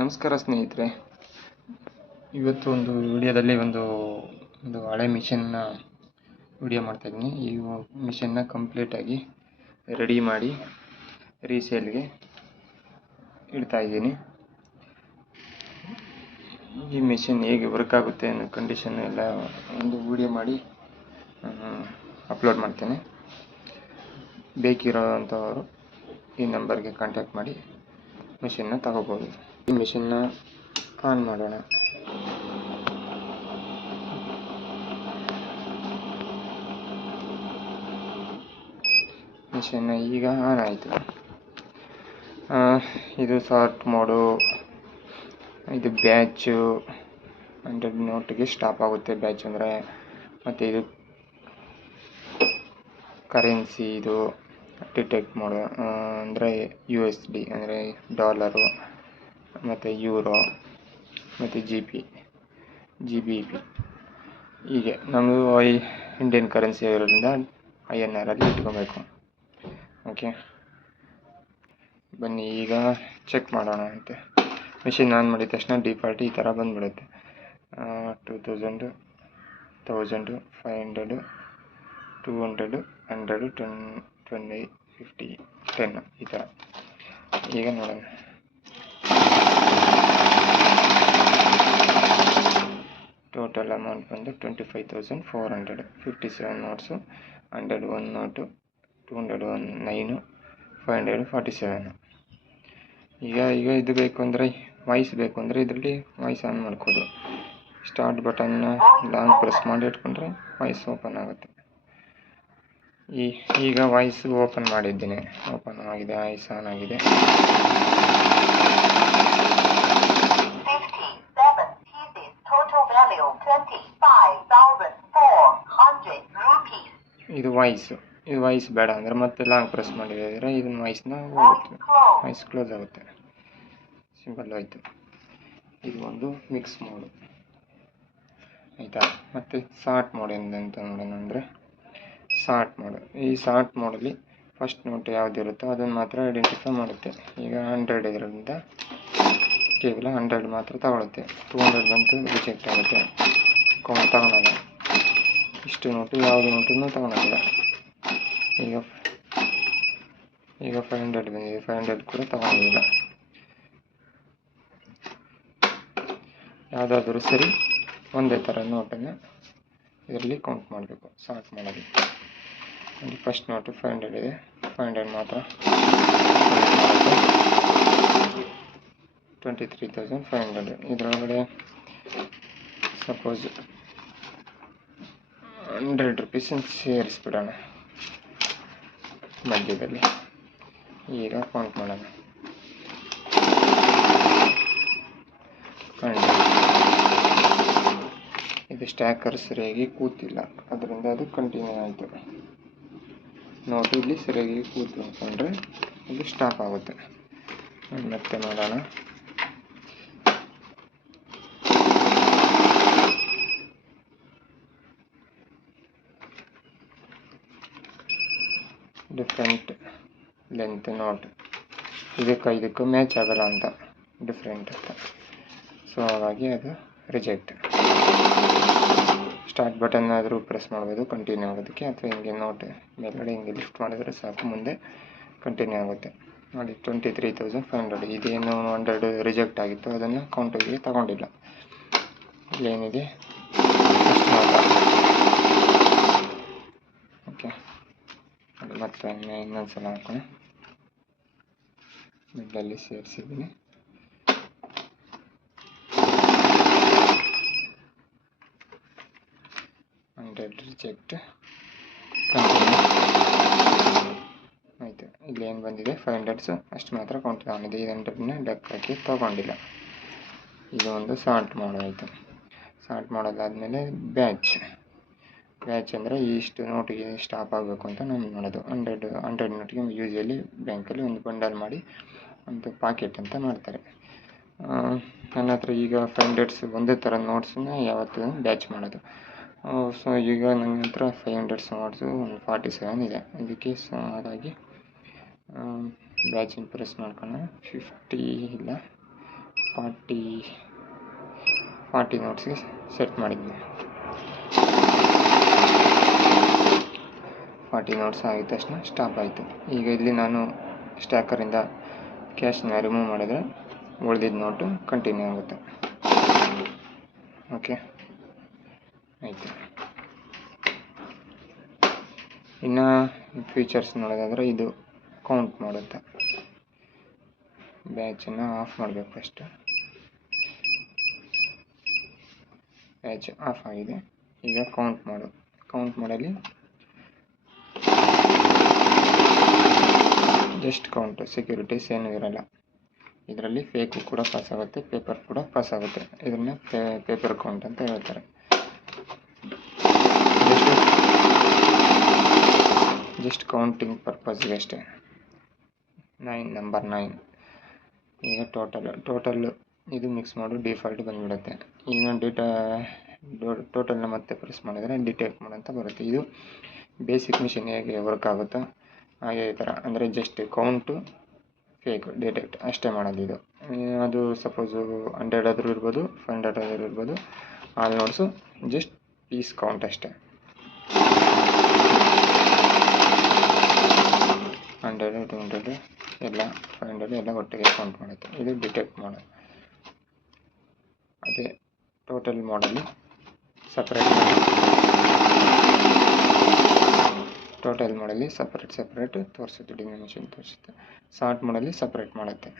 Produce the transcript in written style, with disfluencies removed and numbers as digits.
ನಮಸ್ಕಾರ ಸ್ನೇಹಿತರೆ, ಇವತ್ತು ಒಂದು ವಿಡಿಯೋದಲ್ಲಿ ಒಂದು ಹಳೆ ಮಿಷನ್ನ ವಿಡಿಯೋ ಮಾಡ್ತಾಯಿದ್ದೀನಿ. ಈ ಮಿಷನ್ನ ಕಂಪ್ಲೀಟಾಗಿ ರೆಡಿ ಮಾಡಿ ರೀಸೇಲ್ಗೆ ಇಡ್ತಾಯಿದ್ದೀನಿ. ಈ ಮಿಷನ್ ಹೇಗೆ ವರ್ಕ್ ಆಗುತ್ತೆ ಅನ್ನೋ ಕಂಡೀಷನ್ ಎಲ್ಲ ಒಂದು ವಿಡಿಯೋ ಮಾಡಿ ಅಪ್ಲೋಡ್ ಮಾಡ್ತೇನೆ. ಬೇಕಿರೋವಂಥವರು ಈ ನಂಬರ್ಗೆ ಕಾಂಟ್ಯಾಕ್ಟ್ ಮಾಡಿ ಮಿಷನ್ನ ತಗೋಬೋದು. ಈ ಮಿಷನ್ನ ಆನ್ ಮಾಡೋಣ. ಮಿಷನ್ನ ಈಗ ಆನ್ ಆಯಿತು. ಇದು ಸಾರ್ಟ್ ಮೋಡು, ಇದು ಬ್ಯಾಚು 100 ನೋಟಿಗೆ ಸ್ಟಾಪ್ ಆಗುತ್ತೆ. ಬ್ಯಾಚ್ ಅಂದರೆ ಮತ್ತು ಇದು ಕರೆನ್ಸಿ, ಇದು ಡಿಟೆಕ್ಟ್ ಮೋಡು ಅಂದರೆ USD ಅಂದರೆ ಡಾಲರು, ಮತ್ತು ಯೂರೋ, ಮತ್ತು GBP. ಹೀಗೆ ನಮ್ಮದು ಇಂಡಿಯನ್ ಕರೆನ್ಸಿ ಇರೋದ್ರಿಂದ INR ಅಲ್ಲಿ ಇಟ್ಕೋಬೇಕು. ಓಕೆ, ಬನ್ನಿ ಈಗ ಚೆಕ್ ಮಾಡೋಣ ಅಂತೆ. ಮಿಷಿನ್ ಆನ್ ಮಾಡಿದ ತಕ್ಷಣ ಡಿಫಾಲ್ಟ್ ಈ ಥರ ಬಂದುಬಿಡುತ್ತೆ. 2000, 1000, 500, 200, 100, 20, 50, 10 ಈ ಥರ. ಈಗ ನೋಡೋಣ. ಟೋಟಲ್ ಅಮೌಂಟ್ ಬಂದು 25,400. 57 ನೋಟ್ಸು, 100 1 ನೋಟು, 200 1 9, 500 47. ಈಗ ಇದು ಬೇಕು ಅಂದರೆ ವಾಯ್ಸ್ ಬೇಕು ಅಂದರೆ ಇದರಲ್ಲಿ ವಾಯ್ಸ್ ಆನ್ ಮಾಡ್ಕೋದು. ಸ್ಟಾರ್ಟ್ ಬಟನ್ನ ಲಾಂಗ್ ಪ್ರೆಸ್ ಮಾಡಿ ಇಟ್ಕೊಂಡ್ರೆ ವಾಯ್ಸ್ ಓಪನ್ ಆಗುತ್ತೆ. ಈಗ ವಾಯ್ಸ್ ಓಪನ್ ಮಾಡಿದ್ದೀನಿ, ಓಪನ್ ಆಗಿದೆ, ವಾಯ್ಸ್ ಆನ್ ಆಗಿದೆ. ಇದು ವಾಯ್ಸ್ ಬೇಡ ಅಂದರೆ ಮತ್ತೆ ಲಾಂಗ್ ಪ್ರೆಸ್ ಮಾಡಿದರೆ ಇದನ್ನ ವಾಯ್ಸ್ನ ಹೋಗುತ್ತೆ, ವಾಯ್ಸ್ ಕ್ಲೋಸ್ ಆಗುತ್ತೆ. ಸಿಂಪಲ್ ಆಯಿತು. ಇದು ಒಂದು ಮಿಕ್ಸ್ ಮೋಡು ಆಯಿತಾ. ಮತ್ತು ಸಾರ್ಟ್ ಮೋಡ್ ಎಂತ ನೋಡೋಣ ಅಂದರೆ ಸಾರ್ಟ್ ಮೋಡ್. ಈ ಸಾರ್ಟ್ ಮೋಡಲ್ಲಿ ಫಸ್ಟ್ ನೋಟ್ ಯಾವುದಿರುತ್ತೋ ಅದನ್ನು ಮಾತ್ರ ಐಡೆಂಟಿಫೈ ಮಾಡುತ್ತೆ. ಈಗ 100 ಇದರಿಂದ ಕೇವಲ 100 ಮಾತ್ರ ತಗೊಳುತ್ತೆ. 200 ಬಂತು ರಿಜೆಕ್ಟ್ ಆಗುತ್ತೆ, ತಗೊಳಲ್ಲ. ಇಷ್ಟು ನೋಟು ಯಾವುದು ನೋಟನ್ನು ತಗೊಳಲ್ಲ. ಈಗ 500 ಬಂದಿದೆ, 500 ಕೂಡ ತಗೊಳ್ಳೋದಿಲ್ಲ. ಯಾವುದಾದ್ರೂ ಸರಿ ಒಂದೇ ಥರ ನೋಟನ್ನು ಇದರಲ್ಲಿ ಕೌಂಟ್ ಮಾಡಬೇಕು ಸಾರ್ಟ್ ಮಾಡೋದು. ಅಲ್ಲಿ ಫಸ್ಟ್ ನೋಟು 500 ಇದೆ, 500 ಮಾತ್ರ 23,500. ಇದರೊಳಗಡೆ ಸಪೋಸ್ 100 ರೂಪೀಸ್ ಸೇರಿಸ್ಬಿಡೋಣ ಮಧ್ಯದಲ್ಲಿ. ಈಗ ಕೌಂಟ್ ಮಾಡೋಣ. ಇದು ಸ್ಟ್ಯಾಕರ್ ಸರಿಯಾಗಿ ಕೂತಿಲ್ಲ, ಅದರಿಂದ ಅದು ಕಂಟಿನ್ಯೂ ಆಯಿತು. ನೋಟು ಇಲ್ಲಿ ಸರಿಯಾಗಿ ಕೂತು ಅಂದ್ಕೊಂಡ್ರೆ ಇದು ಸ್ಟಾಪ್ ಆಗುತ್ತೆ. ಮತ್ತೆ ಮಾಡೋಣ. ಡಿಫ್ರೆಂಟ್ ಲೆಂತ್ ನೋಟ್, ಇದಕ್ಕೂ ಮ್ಯಾಚ್ ಆಗಲ್ಲ ಅಂತ, ಡಿಫ್ರೆಂಟ್ ಅಂತ. ಸೊ ಹಾಗಾಗಿ ಅದು ರಿಜೆಕ್ಟ್. ಸ್ಟಾರ್ಟ್ ಬಟನ್ ಆದರೂ ಪ್ರೆಸ್ ಮಾಡ್ಬೋದು ಕಂಟಿನ್ಯೂ ಆಗೋದಕ್ಕೆ, ಅಥವಾ ಹಿಂಗೆ ನೋಟ್ ಮೇಲ್ಗಡೆ ಹಿಂಗೆ ಲಿಫ್ಟ್ ಮಾಡಿದ್ರೆ ಸಾಕು, ಮುಂದೆ ಕಂಟಿನ್ಯೂ ಆಗುತ್ತೆ. ನೋಡಿ 23,500. ಇದೇನು 100 ರಿಜೆಕ್ಟ್ ಆಗಿತ್ತು ಅದನ್ನು ಕೌಂಟಿಗೆ ತಗೊಂಡಿಲ್ಲ. ಇಲ್ಲೇನಿದೆ ಅಷ್ಟು ಮಾತ್ರ. ಓಕೆ, ಅದು ಮತ್ತೆ ಇನ್ನೊಂದ್ಸಲ ಹಾಕೋಣ. ಮಿಡ್ಲಲ್ಲಿ ಸೇರಿಸಿದ್ದೀನಿ. ರಿಜೆಕ್ಟ್, ಕಂಟಿನ್ಯೂ ಆಯಿತು. ಇಲ್ಲಿ ಏನು ಬಂದಿದೆ 500 ಅಷ್ಟು ಮಾತ್ರ ಕೌಂಟ್ ತಗೊಂಡಿದೆ. 100ನ ಲೆಕ್ಕ ಹಾಕಿ ತೊಗೊಂಡಿಲ್ಲ. ಇದು ಒಂದು ಸಾರ್ಟ್ ಮಾಡೋದು. ಸಾರ್ಟ್ ಮಾಡೋದಾದಮೇಲೆ ಬ್ಯಾಚ್ ಅಂದರೆ ಇಷ್ಟು ನೋಟಿಗೆ ಸ್ಟಾಪ್ ಆಗಬೇಕು ಅಂತ ನಾನು ಮಾಡೋದು. 100 ನೋಟಿಗೆ ಯೂಶಲಿ ಬ್ಯಾಂಕಲ್ಲಿ ಒಂದು ಬಂಡಲ್ ಮಾಡಿ ಒಂದು ಪಾಕೆಟ್ ಅಂತ ಮಾಡ್ತಾರೆ. ನನ್ನ ಹತ್ರ ಈಗ 500 ಒಂದೇ ಥರ ನೋಟ್ಸನ್ನ ಯಾವತ್ತೂ ಬ್ಯಾಚ್ ಮಾಡೋದು. ಸೊ ಈಗ ನನ್ನ ಹತ್ರ 500 ನೋಟ್ಸು ಒಂದು 47 ಇದೆ. ಅದಕ್ಕೆ ಸೊ ಹಾಗಾಗಿ ಬ್ಯಾಚಿನ ಪ್ರೆಸ್ ಮಾಡ್ಕೊಂಡು 50 ಇಲ್ಲ 40 ನೋಟ್ಸ್ಗೆ ಸೆಟ್ ಮಾಡಿದ್ದೆ. 40 ನೋಟ್ಸ್ ಆಗಿದ ತಕ್ಷಣ ಸ್ಟಾಪ್ ಆಯಿತು. ಈಗ ಇಲ್ಲಿ ನಾನು ಸ್ಟ್ಯಾಕರಿಂದ ಕ್ಯಾಶ್ನ ರಿಮೂವ್ ಮಾಡಿದರೆ ಉಳಿದಿದ್ದ ನೋಟು ಕಂಟಿನ್ಯೂ ಆಗುತ್ತೆ. ಓಕೆ, ಆಯಿತು. ಇನ್ನು ಫೀಚರ್ಸ್ ನೋಡೋದಾದರೆ ಇದು ಕೌಂಟ್ ಮಾಡುತ್ತೆ. ಬ್ಯಾಚನ್ನು ಆಫ್ ಮಾಡಬೇಕು. ಫಸ್ಟು ಬ್ಯಾಚ್ ಆಫ್ ಆಗಿದೆ. ಈಗ ಕೌಂಟ್ ಮಾಡಲಿ ಜಸ್ಟ್ ಕೌಂಟು, ಸೆಕ್ಯೂರಿಟೀಸ್ ಏನೂ ಇರಲ್ಲ. ಇದರಲ್ಲಿ ಫೇಕು ಕೂಡ ಪಾಸ್ ಆಗುತ್ತೆ, ಪೇಪರ್ ಕೂಡ ಪಾಸ್ ಆಗುತ್ತೆ. ಇದನ್ನು ಪೇಪರ್ ಕೌಂಟ್ ಅಂತ ಹೇಳ್ತಾರೆ. ಜಸ್ಟ್ ಕೌಂಟಿಂಗ್ ಪರ್ಪಸ್ಗೆ ಅಷ್ಟೇ. ನಂಬರ್ 9. ಈಗ ಟೋಟಲ್ ಇದು ಮಿಕ್ಸ್ ಮಾಡು ಡಿಫಾಲ್ಟ್ ಬಂದುಬಿಡುತ್ತೆ. ಈಗ ಟೋಟಲ್ನ ಮತ್ತೆ ಪ್ರೆಸ್ ಮಾಡಿದರೆ ಡಿಟೆಕ್ಟ್ ಮಾಡು ಅಂತ ಬರುತ್ತೆ. ಇದು ಬೇಸಿಕ್ ಮಿಷಿನ್ ಹೇಗೆ ವರ್ಕ್ ಆಗುತ್ತೋ ಹಾಗೆ ಈ ಥರ, ಅಂದರೆ ಜಸ್ಟ್ ಕೌಂಟು ಫೇಕ್ ಡಿಟೆಕ್ಟ್ ಅಷ್ಟೇ ಮಾಡೋದು. ಇದು ಅದು ಸಪೋಸು 100 ಆದರೂ ಇರ್ಬೋದು, 500 ಆದರೂ ಇರ್ಬೋದು. All notes just piece count ಅಷ್ಟೇ. 100, 200 ಎಲ್ಲ 500 ಎಲ್ಲ ಒಟ್ಟಿಗೆ ಕೌಂಟ್ ಮಾಡುತ್ತೆ. ಇದು ಡಿಟೆಕ್ಟ್ ಮಾಡೋದು. ಅದೇ ಟೋಟಲ್ ಮಾಡಲಿ ಸಪ್ರೇಟ್ ತೋರಿಸುತ್ತೆ, ಡಿಮಿನಿಷನ್ ತೋರಿಸುತ್ತೆ. ಸಾರ್ಟ್ ಮಾಡಲಿ ಸಪ್ರೇಟ್ ಮಾಡುತ್ತೆ.